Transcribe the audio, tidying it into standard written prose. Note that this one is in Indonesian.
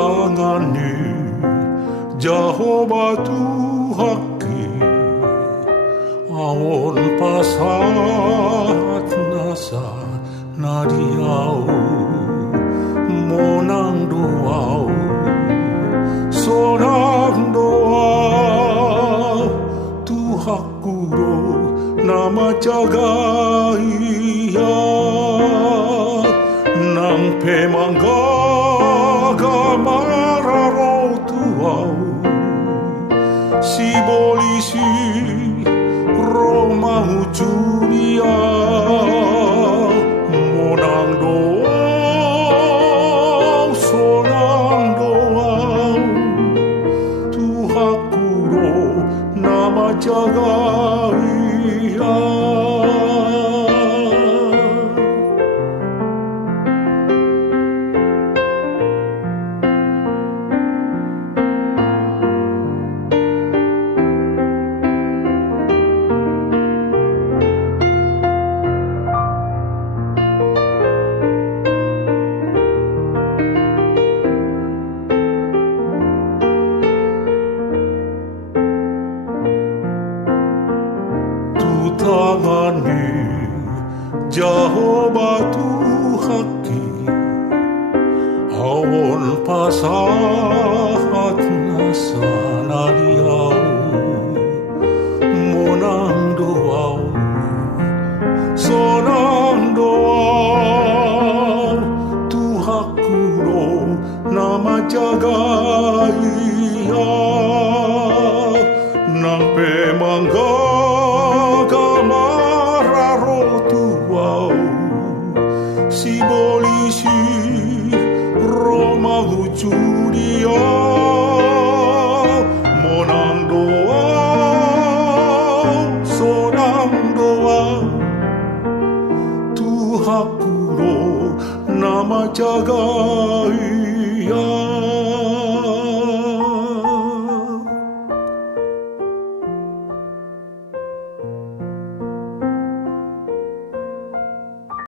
Tutangani Jahowa Tuhanki Awon pasat nasa nadiau monang doau sonang doa Tuhakuro nama jaga iya nang pemangga gamararo tuau si bolisi Roma hujunia monang doa sonang doa Tuhakuro nama jaga iya Tutangani Jahowa Tuhanki Awon pasat nasa nadiau monang doau sonang doau Tuhakuro nama jaga iya nang pemangga gamararo tuau si bolisi Roma hujudia monang doa sonang doa Tuhakuro nama jaga